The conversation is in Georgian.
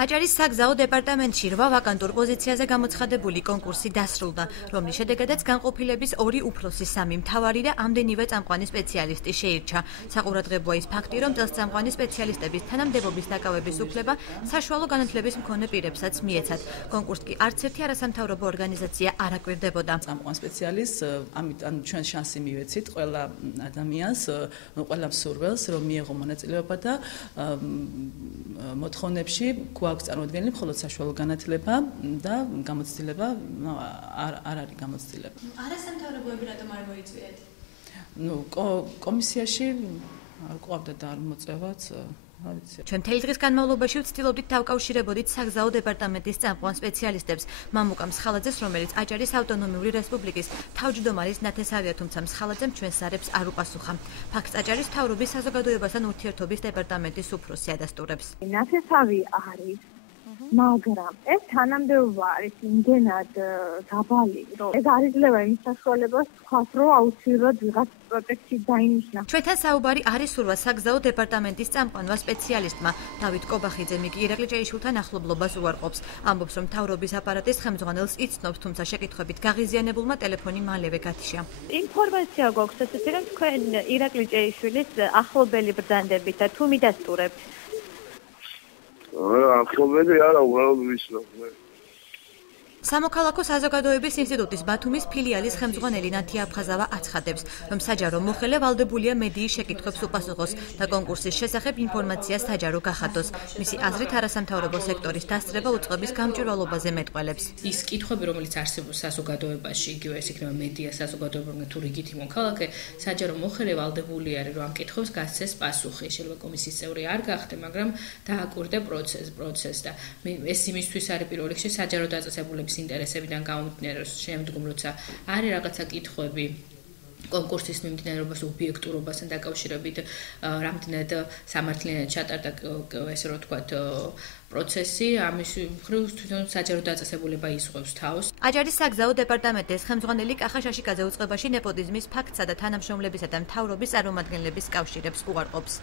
აჭარის საგზაო დეპარტამენტში 8 ვაკანტურ პოზიციაზე გამოცხადებული კონკურსი დასრულდა, რომლის შედეგადაც განყოფილების 2 უფროსი, 3 მთავარი და ამდენივე წამყვანი სპეციალისტი შეირჩა. საყურადღებოა ის ფაქტი, რომ წელსწამყვანი სპეციალისტების თანამდებობის დაკავების უფლება საშუალო განათლების მქონე პირებსაც მიეცათ. კონკურსს კი არც ერთი არასამთავრობო ორგანიზაცია არ აკვირდებოდა. წამყვან სპეციალისტს, ამით ჩვენ შანსი მივეცით ყველა ადამიანს, ყველა მსურველს, რომ მიეღო მონაწილეობა და მოთხოვნებში გვაქვს წარმოადგენილი მხოლოდ საშუალო განათლება და გამოცდილება არ არის გამოცდილება. არასამთავრობოები რატომ არ მოიწვიეთ? კომისიაში არ გვყავდა და არ მოწევაც. ჩვენ მთელი დღის განმავლობაში ვცდილობდით დავკავშირებოდით საგზაო დეპარტამენტის წამყვან სპეციალისტებს, მამუკა მსხალაძეს, რომელიც აჭარის ავტონომიური რესპუბლიკის თავმჯდომარის ნათესავია, თუმცა მსხალაძემ ჩვენს ზარებს არ უპასუხა. ფაქტს აჭარის მთავრობის საზოგადოებასთან ურთიერთობის დეპარტამენტის უფროსი ადასტურებს. ნათესავი არის, მაგრამ ეს თანამდებობა არის იმდენად დაბალი, რომ ეს არ იძლევა იმის საშუალებას თქვას, რომ აუცილებლად ვიღაც პროტექციით დაინიშნა. ჩვენთან საუბარი არის სურვა საგზაო დეპარტამენტის წამყვანმა სპეციალისტმა დავით კობახიძემ, იგი ირაკლი ჭეიშვილთან ახლობლობას უარყოფს. ამბობს, რომ მთავრობის აპარატის ხელმძღვანელს იცნობს, თუმცა შეკითხვებით გაღიზიანებულმა ტელეფონი მალევე გათიშა. ინფორმაცია გვაქვს ასეთი, რომ თქვენ ირაკლი ჭეიშვილის ახლობელი ბრძანდებით და თუ მიდასტურებთ. ახლობელი არა, უბრალოდ ვიცნობ. სამოქალაქო საზოგადოების ინსტიტუტის ბათუმის ფილიალის ხელმძღვანელი ნათი აფხაზავა აცხადებს, რომ საჯარო მოხელე ვალდებულია მედიის შეკითხვებს უპასუხოს და კონკურსის შესახებ ინფორმაცია საჯარო გახადოს. მისი აზრით არასამთავრობო სექტორის დასწრება უწყების გამჭვირვალობაზე მეტყველებს. ის კითხვები, რომელიც არსებობს საზოგადოებაში, იგივე ეს იქნება მედია საზოგადოებრივი თუ რიგითი მოქალაქე, საჯარო მოხელე ვალდებული არის, რომ ამ კითხვებს გასცეს პასუხი. შეიძლება კომისიის წევრი არ გახდე, მაგრამ დააკვირდე პროცესს და ეს იმისთვის არის პირველ რიგში საჯარო დაწესებულების ინტერესებიდან გამომდინარე, რომ შემდგომ როცა არის რაღაცა კითხვები კონკურსის მიმდინარეობას ობიექტურობასთან დაკავშირებით, რამდენად სამართლიანად ჩატარდა ესე რომ ვთქვათ პროცესი, ამის მხრივ თვითონ საჯარო დაწესებულება იზღვევს თავს. აჭარის საგზაო დეპარტამენტის ხელმძღვანელი კახა შაშიკაძე უწყებაში ნეპოტიზმის ფაქტსა და თანამშრომლებისა და მთავრობის წარმომადგენლების კავშირებს უარყოფს.